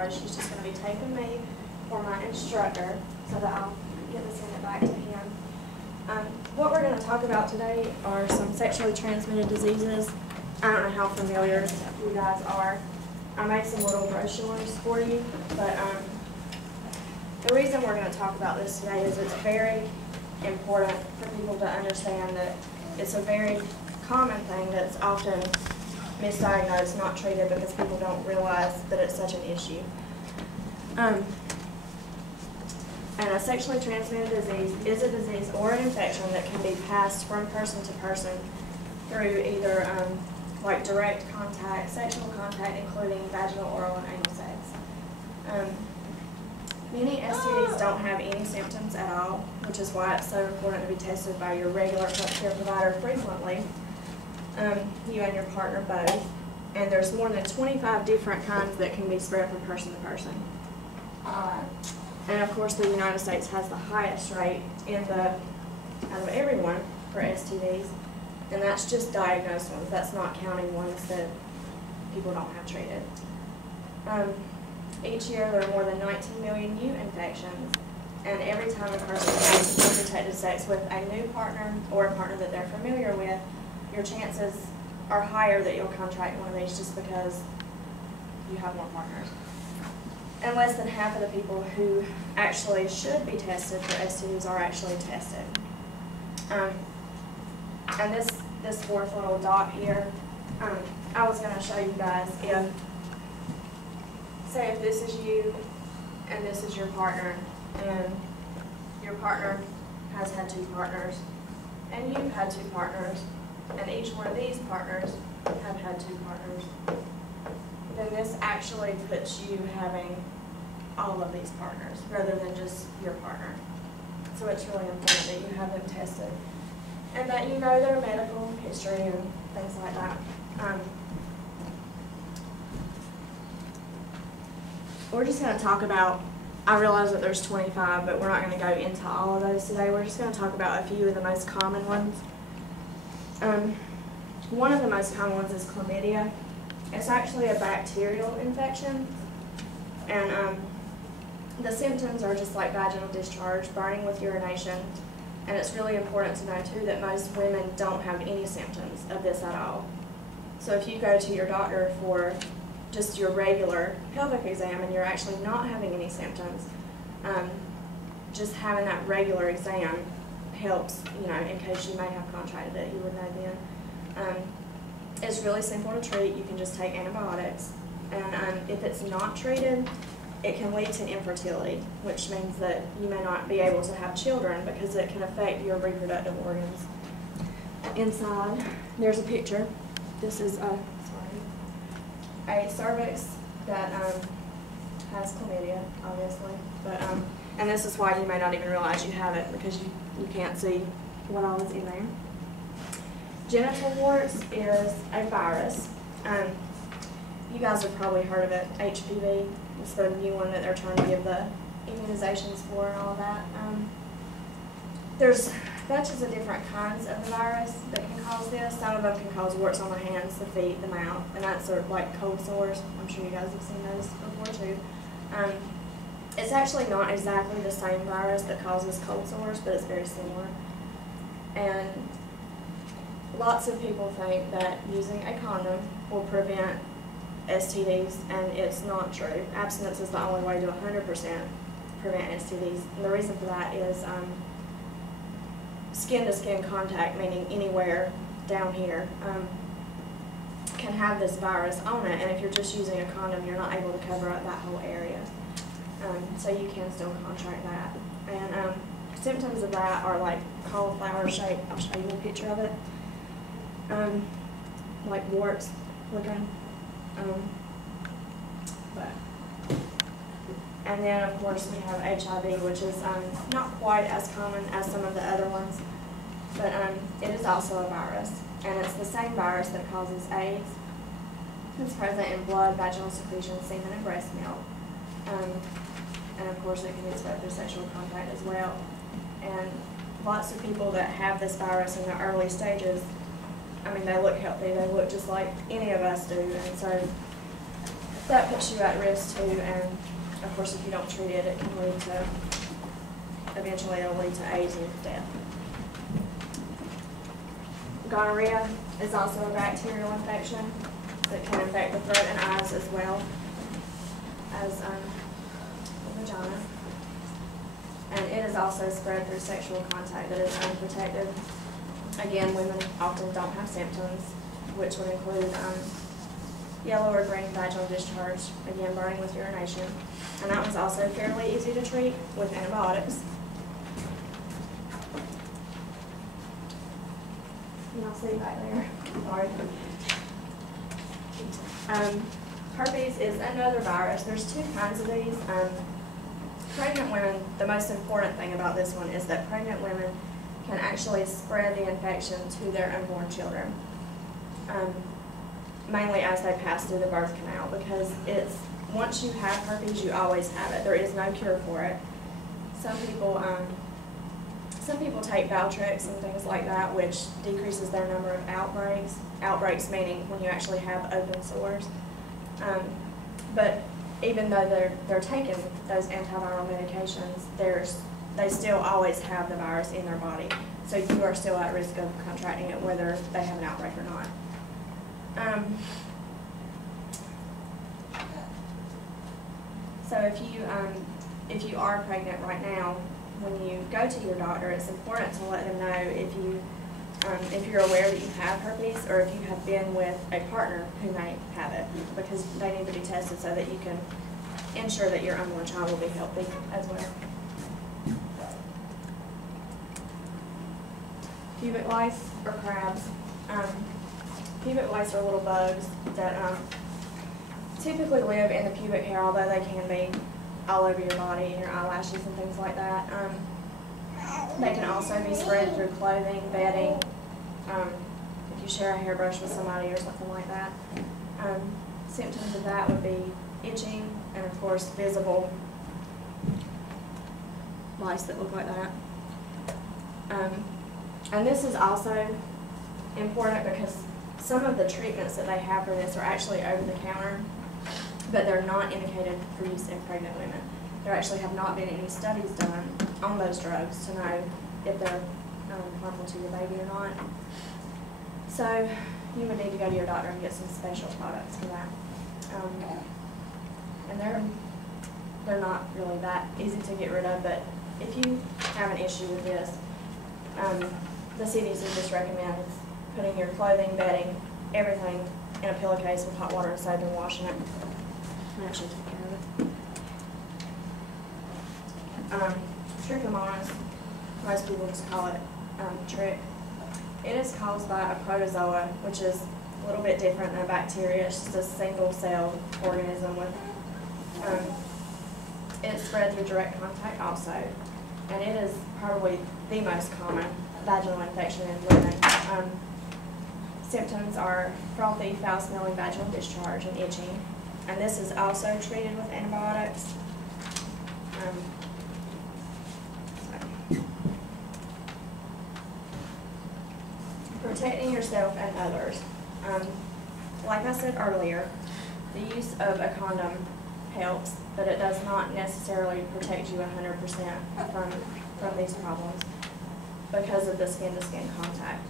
tomorrow. She's just going to be taking me for my instructor so that I'll get this hand it back to him. What we're going to talk about today are some sexually transmitted diseases. I don't know how familiar you guys are. I made some little brochures for you, but the reason we're going to talk about this today is it's very important for people to understand that it's a very common thing that's often misdiagnosed, not treated, because people don't realize that it's such an issue. And a sexually transmitted disease is a disease or an infection that can be passed from person to person through either like direct contact, sexual contact, including vaginal, oral, and anal sex. Many STDs don't have any symptoms at all, which is why it's so important to be tested by your regular healthcare provider frequently, you and your partner both. And there's more than 25 different kinds that can be spread from person to person. And of course, the United States has the highest rate out of everyone for STDs, and that's just diagnosed ones. That's not counting ones that people don't have treated. Each year, there are more than 19 million new infections, and every time a person has unprotected sex with a new partner or a partner that they're familiar with, your chances are higher that you'll contract one of these just because you have more partners. And less than half of the people who actually should be tested for STDs are actually tested. And this fourth little dot here, I was going to show you guys if this is you and this is your partner, and your partner has had two partners, and you've had two partners, and each one of these partners have had two partners, then this actually puts you having all of these partners rather than just your partner. So it's really important that you have them tested and that you know their medical history and things like that. We're just going to talk about, I realize that there's 25, but we're not going to go into all of those today. We're just going to talk about a few of the most common ones. One of the most common ones is chlamydia. It's actually a bacterial infection, and the symptoms are just like vaginal discharge, burning with urination, and it's really important to know too that most women don't have any symptoms of this at all. So if you go to your doctor for just your regular pelvic exam and you're actually not having any symptoms, just having that regular exam helps, in case you may have contracted it, you would know then. It's really simple to treat. You can just take antibiotics, and if it's not treated, it can lead to infertility, which means that you may not be able to have children because it can affect your reproductive organs. Inside, there's a picture. This is a cervix that has chlamydia, obviously, but and this is why you may not even realize you have it, because you can't see what all is in there. Genital warts is a virus. You guys have probably heard of it. HPV is the new one that they're trying to give the immunizations for and all of that. There's bunches of different kinds of the virus that can cause this. Some of them can cause warts on the hands, the feet, the mouth, and that's sort of like cold sores. I'm sure you guys have seen those before too. It's actually not exactly the same virus that causes cold sores, but it's very similar. And lots of people think that using a condom will prevent STDs, and it's not true. Abstinence is the only way to 100% prevent STDs, and the reason for that is skin-to-skin contact, meaning anywhere down here, can have this virus on it, and if you're just using a condom, you're not able to cover up that whole area. So you can still contract that. And symptoms of that are like cauliflower shape. I'll show you a picture of it. Like warts looking. And then, of course, we have HIV, which is not quite as common as some of the other ones, but it is also a virus, and it's the same virus that causes AIDS. It's present in blood, vaginal secretion, semen, and breast milk. And, of course, it can be spread through sexual contact as well. And lots of people that have this virus in the early stages, I mean, they look healthy. They look just like any of us do, and so that puts you at risk too, and of course if you don't treat it, it can lead to, eventually it'll lead to AIDS and death. Gonorrhea is also a bacterial infection that can infect the throat and eyes as well as the vagina. And it is also spread through sexual contact that is unprotected. Again, women often don't have symptoms, which would include yellow or green vaginal discharge, again, burning with urination. And that was also fairly easy to treat with antibiotics. Y'all see back there? Sorry. Herpes is another virus. There's two kinds of these. Pregnant women, the most important thing about this one is that pregnant women can actually spread the infection to their unborn children, mainly as they pass through the birth canal, because it's, once you have herpes, you always have it. There is no cure for it. Some people take Valtrex and things like that, which decreases their number of outbreaks. Outbreaks meaning when you actually have open sores. But even though they're taking those antiviral medications, they still always have the virus in their body. So you are still at risk of contracting it whether they have an outbreak or not. So if you are pregnant right now, when you go to your doctor, it's important to let them know if you're aware that you have herpes, or if you have been with a partner who may have it, because they need to be tested so that you can ensure that your unborn child will be healthy as well. Pubic lice or crabs. Pubic lice are little bugs that typically live in the pubic hair, although they can be all over your body and your eyelashes and things like that. They can also be spread through clothing, bedding, if you share a hairbrush with somebody or something like that. Symptoms of that would be itching and, of course, visible lice that look like that. And this is also important because some of the treatments that they have for this are actually over the counter, but they're not indicated for use in pregnant women. There actually have not been any studies done on those drugs to know if they're harmful to your baby or not. So you would need to go to your doctor and get some special products for that. And they're not really that easy to get rid of, but if you have an issue with this, the CDC just recommends putting your clothing, bedding, everything in a pillowcase with hot water and soap and washing it. And actually take care of it. Trichomonas, most people just call it trick. It is caused by a protozoa, which is a little bit different than a bacteria. It's just a single-celled organism with, it's spread through direct contact also. And it is probably the most common vaginal infection in women. Symptoms are frothy, foul-smelling vaginal discharge and itching. And this is also treated with antibiotics. Protecting yourself and others. Like I said earlier, the use of a condom helps, but it does not necessarily protect you 100% from these problems because of the skin-to-skin contact.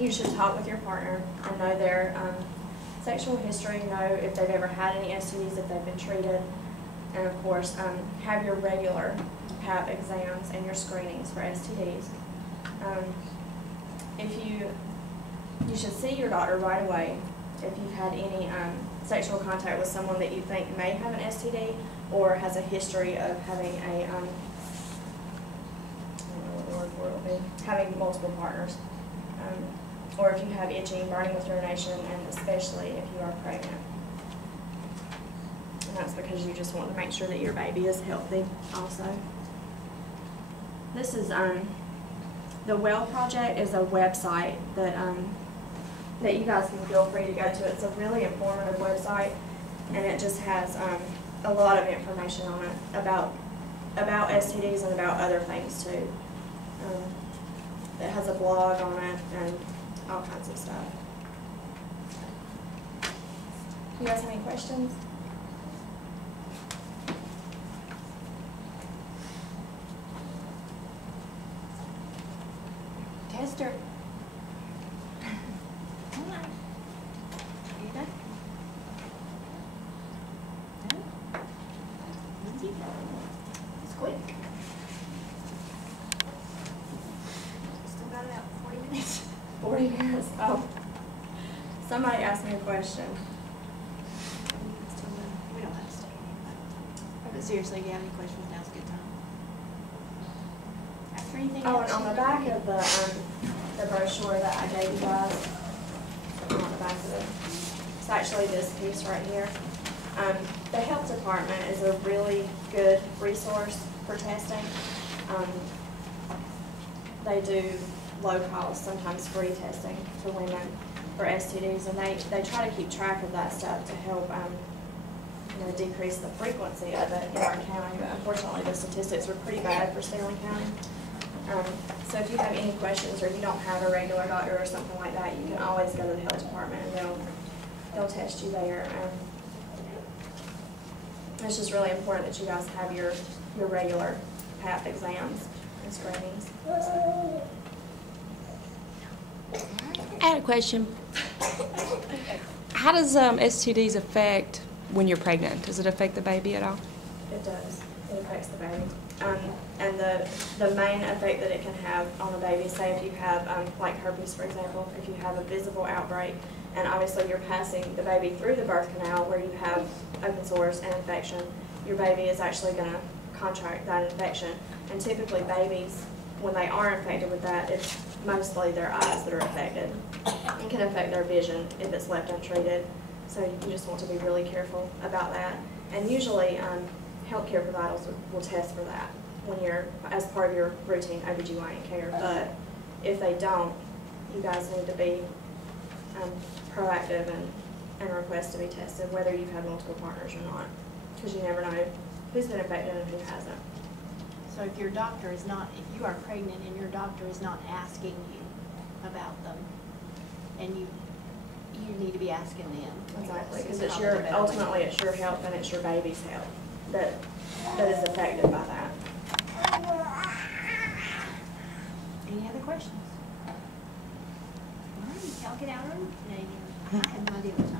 You should talk with your partner and know their sexual history, know if they've ever had any STDs, if they've been treated, and of course have your regular Pap exams and your screenings for STDs. You should see your doctor right away if you've had any sexual contact with someone that you think may have an STD or has a history of having a, I don't know what the word for it will be, having multiple partners. Or if you have itching, burning with urination, and especially if you are pregnant. And that's because you just want to make sure that your baby is healthy also. This is, the Well Project is a website that that you guys can feel free to go to. It's a really informative website, and it just has a lot of information on it about STDs and about other things too. It has a blog on it and all kinds of stuff. You guys have any questions? Tester. Come on. You done? No? Easy. It's quick. Still got about 40 minutes. 40 minutes. Oh. Somebody asked me a question. We don't have to stay here. But seriously, if you have any questions, now's a good time. Ask for anything Oh, else. and on the back of the brochure that I gave you guys, on the back of it, it's actually this piece right here. The health department is a really good resource for testing. They do low cost, sometimes free testing for women for STDs, and they try to keep track of that stuff to help decrease the frequency of it in our county. But unfortunately, the statistics are pretty bad for Sterling County. So if you have any questions or you don't have a regular doctor or something like that, you can always go to the health department and they'll test you there. It's just really important that you guys have your regular PAP exams and screenings. I had a question. How does STDs affect when you're pregnant? Does it affect the baby at all? It does. It affects the baby. And the main effect that it can have on the baby, say if you have, like herpes, for example, if you have a visible outbreak, and obviously you're passing the baby through the birth canal where you have open sores and infection, your baby is actually going to contract that infection. And typically babies, when they are infected with that, it's mostly their eyes that are affected. It can affect their vision if it's left untreated. So you just want to be really careful about that. And usually healthcare providers will test for that when you're, as part of your routine OBGYN care. But if they don't, you guys need to be proactive and request to be tested, whether you've had multiple partners or not, because you never know who's been infected and who hasn't. So if your doctor is not, if you are pregnant and your doctor is not asking you about them, and you need to be asking them. Exactly, because it's ultimately it's your health and it's your baby's health that is affected by that. Any other questions? All right, y'all get out early today. I have no idea what time.